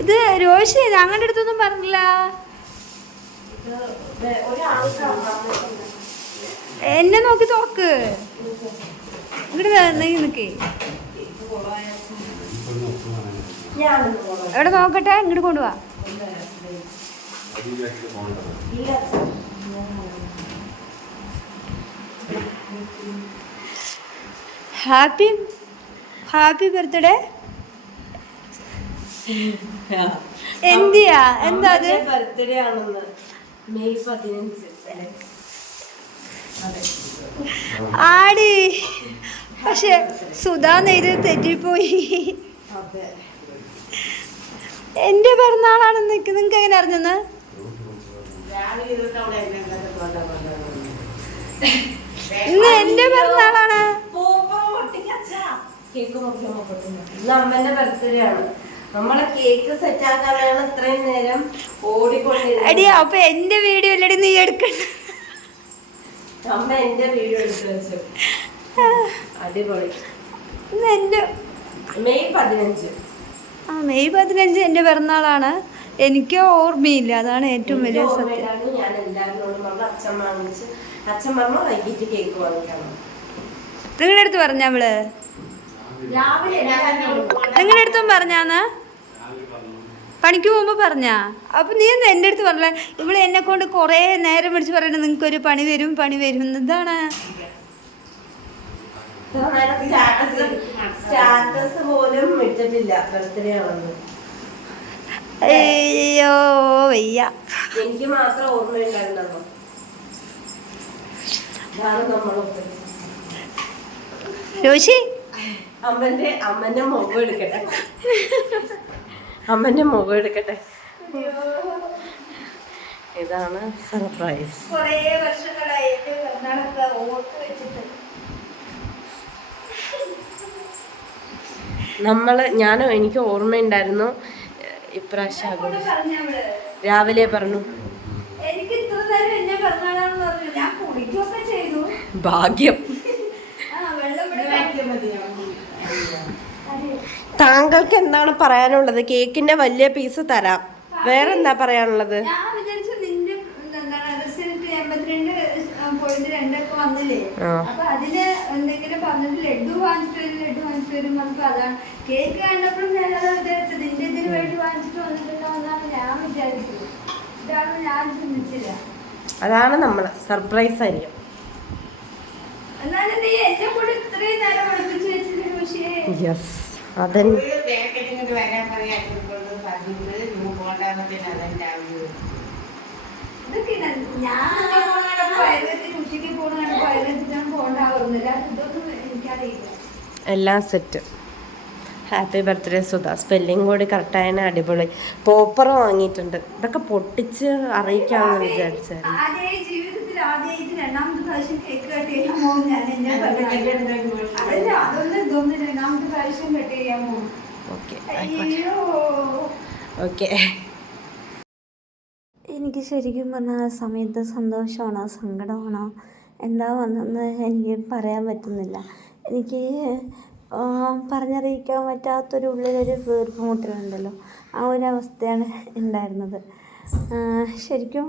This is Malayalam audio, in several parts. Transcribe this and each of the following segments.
ഇത് രോഷി ഞങ്ങളുടെ അടുത്തൊന്നും പറഞ്ഞില്ല. എന്നെ നോക്കി തോക്ക് ഇങ്ങോട്ട് നിക്കേ. എവിടെ നോക്കട്ടെ, ഇങ്ങോട്ട് കൊണ്ടുപോവാ. Happy happy birthday. എന്തിയാ എന്താ അത്? ബർത്ത്ഡേ ആണെന്ന് മെയ് 15. ആടി, പക്ഷെ സുധാ നെയ്ത് തെറ്റിപ്പോയി. എന്റെ പിറന്നാളാണ്. നിങ്ങൾക്ക് എങ്ങനെ അറിഞ്ഞെന്ന്? ഇന്ന് എന്റെ പിറന്നാളാണ്. അമ്മന്റെ ബർത്ത്ഡേ ആണ്. നമ്മളെ കേക്ക് സെറ്റ് ആക്കാനാണ് ഇത്രയും നേരം ഓടിക്കൊണ്ടിരുന്നത്. അടി, അപ്പൊ എന്റെ വീഡിയോ അല്ലടി നീ എടുക്കണ്ട. അമ്മ എന്റെ വീഡിയോ എടുത്ത് വെച്ചു. അടിപൊളി. എന്റെ മെയ് 15. മെയ് 15 എന്റെ പിറന്നാളാണ്. എനിക്ക് ഓർമ്മയില്ല, അതാണ് ഏറ്റവും വലിയ സത്യം. ഞാൻ എല്ലാവരോടും പറഞ്ഞു, അച്ഛൻ വാങ്ങിച്ച്, അച്ഛൻ പറഞ്ഞു വൈകിട്ട് കേക്ക് വാങ്ങിക്കണം. നിങ്ങളുടെ അടുത്ത് പറഞ്ഞ അവള്? നിങ്ങളുടെ അടുത്തും പറഞ്ഞാന്ന്? പണിക്ക് പോകുമ്പോ പറഞ്ഞാ? അപ്പൊ നീ ഒന്ന് എന്റെ അടുത്ത് പറഞ്ഞേ. ഇവള് എന്നെ കൊണ്ട് കൊറേ നേരം പിടിച്ച് പറയണ നിങ്ങൾക്കൊരു പണി വരും പണി വരും. എന്താണ് സ്റ്റാറ്റസ് പോലും ഇട്ടിട്ടില്ല ബർത്ത്ഡേ ആണെന്ന്. അയ്യോ വയ്യ. എനിക്ക് മാത്രം ഓർമ്മയുണ്ടായിരുന്നല്ലോ. രോഷി, അമ്മന്റെ മുഖം എടുക്കട്ടെ. അമ്മന്റെ മുഖം എടുക്കട്ടെ. ഇതാണ് സർപ്രൈസ്. എനിക്ക് ഓർമ്മയുണ്ടായിരുന്നു ഇപ്രാവശ്യം രാവിലെ പറഞ്ഞു. ഭാഗ്യം. താങ്കൾക്ക് എന്താണ് പറയാനുള്ളത്? കേക്കിന്റെ വലിയ പീസ് തരാം. വേറെന്താ പറയാനുള്ളത്? അതാണ് നമ്മള് സർപ്രൈസ് ആയിരിക്കും. യെസ്, എല്ലാം set. Happy birthday Sudha. Spelling കൂടി കറക്റ്റായതിന് അടിപൊളി. പോപ്പർ വാങ്ങിയിട്ടുണ്ട്. ഇതൊക്കെ പൊട്ടിച്ച് അറിയിക്കാമെന്ന് വിചാരിച്ചായിരുന്നു. ഓക്കെ. എനിക്ക് ശരിക്കും പറഞ്ഞാൽ ആ സമയത്ത് സന്തോഷമാണോ സങ്കടമാണോ എന്താ വന്നെന്ന് എനിക്ക് പറയാൻ പറ്റുന്നില്ല. എനിക്ക് പറഞ്ഞറിയിക്കാൻ പറ്റാത്തൊരു ഉള്ളിലൊരു വീർപ്പുമുട്ടലുണ്ടല്ലോ, ആ ഒരു അവസ്ഥയാണ് ഉണ്ടായിരുന്നത്. ശരിക്കും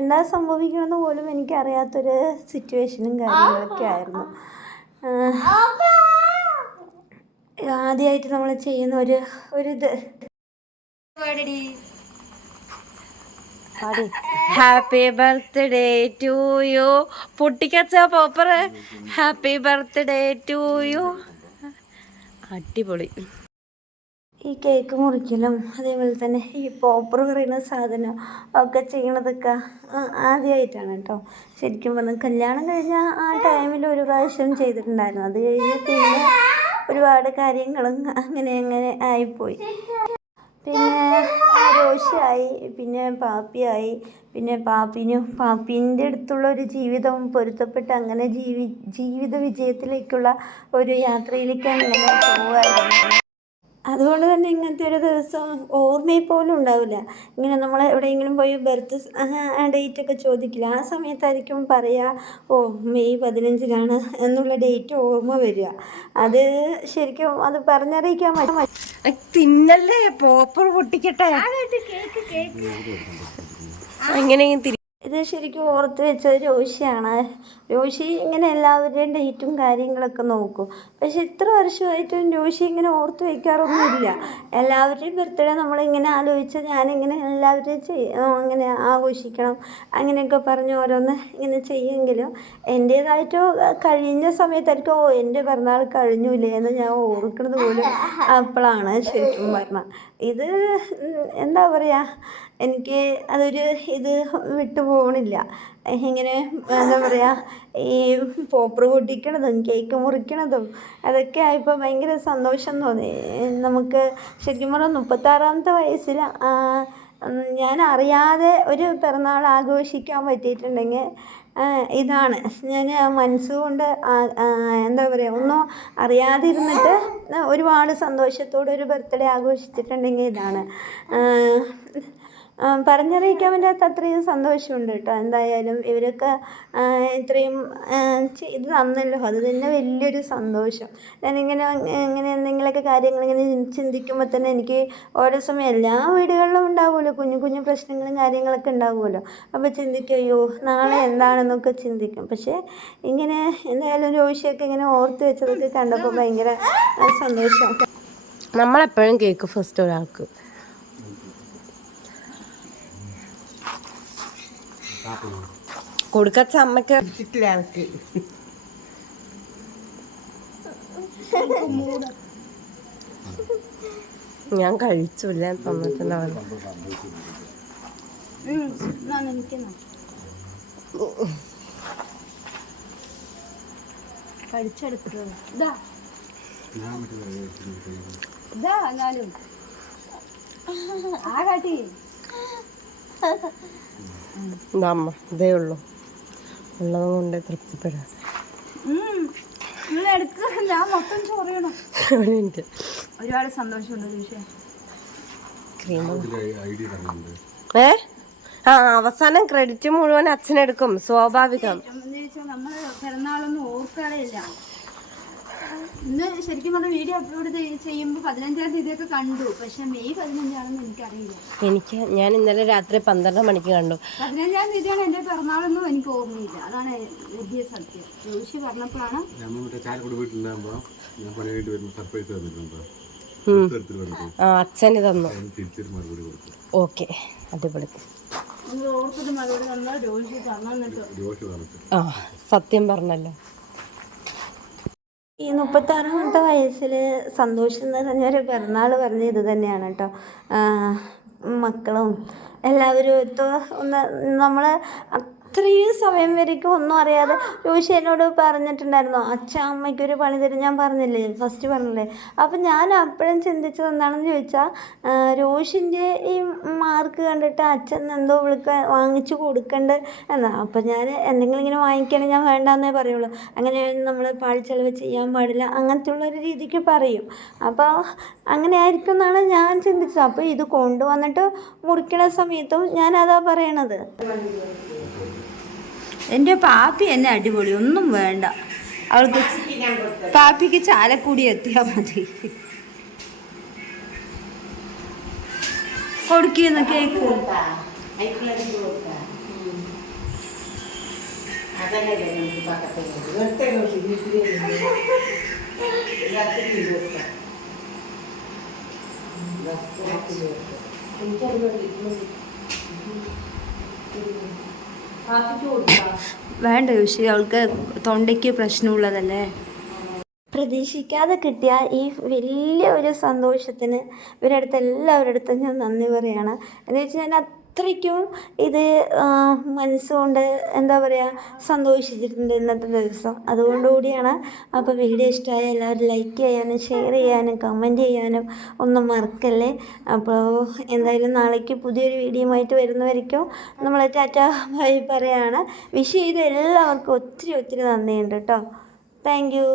എന്താ സംഭവിക്കണമെന്ന് പോലും എനിക്കറിയാത്തൊരു സിറ്റുവേഷനും കാര്യങ്ങളൊക്കെ ആയിരുന്നു. ആദ്യമായിട്ട് നമ്മൾ ചെയ്യുന്ന ഒരിത്. Happy birthday to you. പൊട്ടിക്കച്ച popper. Happy birthday to you. അടിപൊളി. ഈ കേക്ക് മുറിക്കലും അതേപോലെ തന്നെ ഈ പോപ്പർ പറയുന്ന സാധനം ഒക്കെ ചെയ്യണതൊക്കെ ആദ്യമായിട്ടാണ് കേട്ടോ. ശരിക്കും പറഞ്ഞാൽ കല്യാണം കഴിഞ്ഞ ആ ടൈമിൽ ഒരു പ്രാവശ്യം ചെയ്തിട്ടുണ്ടായിരുന്നു. അത് കഴിഞ്ഞ് പിന്നെ ഒരുപാട് കാര്യങ്ങളും അങ്ങനെ ആയിപ്പോയി. പിന്നെ രോഷിയായി, പിന്നെ പാപ്പിയായി, പിന്നെ പാപ്പീൻ്റെ അടുത്തുള്ള ഒരു ജീവിതം പൊരുത്തപ്പെട്ട് അങ്ങനെ ജീവിത വിജയത്തിലേക്കുള്ള ഒരു യാത്രയിലേക്ക് അങ്ങനെ പോവുമായിരുന്നു. അതുകൊണ്ട് തന്നെ ഇങ്ങനത്തെ ഒരു ദിവസം ഓർമ്മയിൽ പോലും ഉണ്ടാവില്ല. ഇങ്ങനെ നമ്മൾ എവിടെയെങ്കിലും പോയി ബർത്ത് ഡേറ്റൊക്കെ ചോദിക്കില്ല. ആ സമയത്തായിരിക്കും പറയുക, ഓ മെയ് 15 എന്നുള്ള ഡേറ്റ് ഓർമ്മ വരിക. അത് ശരിക്കും അത് പറഞ്ഞറിയിക്കാൻ പറ്റും. തിന്നല്ലേ, പോപ്പർ പൊട്ടിക്കട്ടെ. എങ്ങനെയും ഇത് ശരിക്കും ഓർത്ത് വെച്ചത് രോഷിയാണ്. രോഷി ഇങ്ങനെ എല്ലാവരുടെയും ഡേറ്റും കാര്യങ്ങളൊക്കെ നോക്കും. പക്ഷെ ഇത്ര വർഷമായിട്ടും രോഷി ഇങ്ങനെ ഓർത്ത് വയ്ക്കാറൊന്നുമില്ല. എല്ലാവരുടെയും ബർത്ത്ഡേ നമ്മളിങ്ങനെ ആലോചിച്ച് ഞാനിങ്ങനെ എല്ലാവരും ഇങ്ങനെ ആഘോഷിക്കണം അങ്ങനെയൊക്കെ പറഞ്ഞ് ഓരോന്ന് ഇങ്ങനെ ചെയ്യുമെങ്കിലും എൻ്റേതായിട്ട് കഴിഞ്ഞ സമയത്തായിരിക്കും എൻ്റെ പിറന്നാൾ കഴിഞ്ഞില്ലേ എന്ന് ഞാൻ ഓർക്കുന്നത് പോലും അപ്പോഴാണ് ശരിക്കും പറഞ്ഞാൽ. ഇത് എന്താ പറയുക, എനിക്ക് അതൊരു ഇത് വിട്ടു പോകണില്ല. ഇങ്ങനെ എന്താ പറയുക, ഈ പോപ്പർ പൊട്ടിക്കണതും കേക്ക് മുറിക്കണതും അതൊക്കെ ആയപ്പോൾ ഭയങ്കര സന്തോഷം തോന്നി. നമുക്ക് ശരിക്കും പറഞ്ഞാൽ 36ാമത്തെ വയസ്സിൽ ഞാൻ അറിയാതെ ഒരു പിറന്നാൾ ആഘോഷിക്കാൻ പറ്റിയിട്ടുണ്ടെങ്കിൽ ഇതാണ്. ഞാൻ മനസ്സുകൊണ്ട് എന്താ പറയുക, ഒന്നും അറിയാതിരുന്നിട്ട് ഒരുപാട് സന്തോഷത്തോടെ ഒരു ബർത്ത്ഡേ ആഘോഷിച്ചിട്ടുണ്ടെങ്കിൽ ഇതാണ്. പറഞ്ഞറിയിക്കാൻ പറ്റാത്ത അത്രയും സന്തോഷമുണ്ട് കേട്ടോ. എന്തായാലും ഇവരൊക്കെ ഇത്രയും ചെയ്ത് തന്നല്ലോ, അത് തന്നെ വലിയൊരു സന്തോഷം. ഞാനിങ്ങനെ ഇങ്ങനെ എന്തെങ്കിലുമൊക്കെ കാര്യങ്ങളിങ്ങനെ ചിന്തിക്കുമ്പോൾ തന്നെ എനിക്ക് ഓരോ സമയം എല്ലാ വീടുകളിലും ഉണ്ടാവുമല്ലോ കുഞ്ഞു കുഞ്ഞു പ്രശ്നങ്ങളും കാര്യങ്ങളൊക്കെ ഉണ്ടാവുമല്ലോ. അപ്പോൾ ചിന്തിക്കും അയ്യോ നാളെ എന്താണെന്നൊക്കെ ചിന്തിക്കും. പക്ഷേ ഇങ്ങനെ എന്തായാലും രോഷിയൊക്കെ ഇങ്ങനെ ഓർത്ത് വെച്ചതൊക്കെ കണ്ടപ്പോൾ ഭയങ്കര സന്തോഷം. നമ്മളെപ്പോഴും കേക്ക് ഫസ്റ്റ് ഒരാൾക്ക് കൊടുക്കച്ച. അമ്മക്ക് ഞാൻ കഴിച്ചില്ല, തന്നിട്ടുണ്ടാവില്ല. അമ്മ ഇതേ ഉള്ളൂ, ഉള്ളതും കൊണ്ട് തൃപ്തിപ്പെടാം. ഞാൻ മൊത്തം ചോറിയണം. ഒരുപാട് സന്തോഷമുണ്ട്. അവസാനം ക്രെഡിറ്റ് മുഴുവൻ അച്ഛനെടുക്കും, സ്വാഭാവികം. നമ്മള് പിറന്നാളൊന്നും ഓർക്കാറില്ല. ഇന്ന് ശരിക്കും പറഞ്ഞ വീഡിയോ അപ്ലോഡ് ചെയ്യുമ്പോൾ 15ാം തീയതിയൊക്കെ കണ്ടു. പക്ഷെ മെയ് 15ആണെന്ന് എനിക്കറിയില്ല. ഞാൻ ഇന്നലെ രാത്രി 12 മണിക്ക് കണ്ടു. 15ാം തീയതിയാണ് എൻ്റെ പിറന്നാളൊന്നും എനിക്ക് ഓർമ്മയില്ല. അതാണ് വലിയ സത്യം. രോഷി പറഞ്ഞപ്പോഴാണ് അച്ഛന് തന്നു. ഓക്കെ, അടിപൊളി. സത്യം പറഞ്ഞല്ലോ. ഈ 36ാമത്തെ വയസ്സിൽ സന്തോഷം നിറഞ്ഞൊരു പിറന്നാൾ പറഞ്ഞ ഇത് തന്നെയാണ് കേട്ടോ. മക്കളും എല്ലാവരും ഒന്ന് നമ്മൾ അത്രയും സമയം വരയ്ക്കും ഒന്നും അറിയാതെ. രോഷി എന്നോട് പറഞ്ഞിട്ടുണ്ടായിരുന്നു അച്ഛൻ അമ്മയ്ക്കൊരു പണി തരും, ഞാൻ പറഞ്ഞില്ലേ ഫസ്റ്റ് പറഞ്ഞില്ലേ. അപ്പം ഞാൻ അപ്പോഴും ചിന്തിച്ചത് എന്താണെന്ന് ചോദിച്ചാൽ രോഷിൻ്റെ ഈ മാർക്ക് കണ്ടിട്ട് അച്ഛൻ എന്തോ വാങ്ങിച്ചു കൊടുക്കണ്ട് എന്നാ. അപ്പം ഞാൻ എന്തെങ്കിലും ഇങ്ങനെ വാങ്ങിക്കുകയാണെങ്കിൽ ഞാൻ വേണ്ടാന്നേ പറയുള്ളൂ. അങ്ങനെ നമ്മൾ പാഴ്ചെലവ് ചെയ്യാൻ പാടില്ല അങ്ങനത്തെ ഉള്ളൊരു രീതിക്ക് പറയും. അപ്പോൾ അങ്ങനെ ആയിരിക്കും എന്നാണ് ഞാൻ ചിന്തിച്ചത്. അപ്പോൾ ഇത് കൊണ്ടുവന്നിട്ട് മുറിക്കണ സമയത്തും ഞാനതാ പറയണത്. എൻ്റെ പാപ്പി എന്നെ അടിപൊളി, ഒന്നും വേണ്ട അവൾക്ക്. പാപ്പിക്ക് ചാലക്കുടി എത്തിയാൽ മതി. കൊടുക്കുന്ന കേക്ക് വേണ്ട യോശി, അവൾക്ക് തൊണ്ടയ്ക്ക് പ്രശ്നമുള്ളതല്ലേ. പ്രതീക്ഷിക്കാതെ കിട്ടിയ ഈ വലിയ ഒരു സന്തോഷത്തിന് ഇവരുടെ അടുത്ത് എല്ലാവരുടെ അടുത്തും ഞാൻ നന്ദി പറയുകയാണ്. എന്ന് വെച്ചാൽ ഞാൻ അത്രയ്ക്കും ഇത് മനസ്സുകൊണ്ട് എന്താ പറയുക സന്തോഷിച്ചിട്ടുണ്ട് ഇന്നത്തെ ദിവസം. അതുകൊണ്ടുകൂടിയാണ്. അപ്പോൾ വീഡിയോ ഇഷ്ടമായ എല്ലാവരും ലൈക്ക് ചെയ്യാനും ഷെയർ ചെയ്യാനും കമൻറ്റ് ചെയ്യാനും ഒന്നും മറക്കല്ലേ. അപ്പോൾ എന്തായാലും നാളേക്ക് പുതിയൊരു വീഡിയോയുമായിട്ട് വരുന്നവരിക്കും നമ്മൾ ടാറ്റ ബൈ പറയുകയാണ്. വിഷ് ചെയ്ത എല്ലാവർക്കും ഒത്തിരി ഒത്തിരി നന്ദിയുണ്ട് കേട്ടോ. Thank you.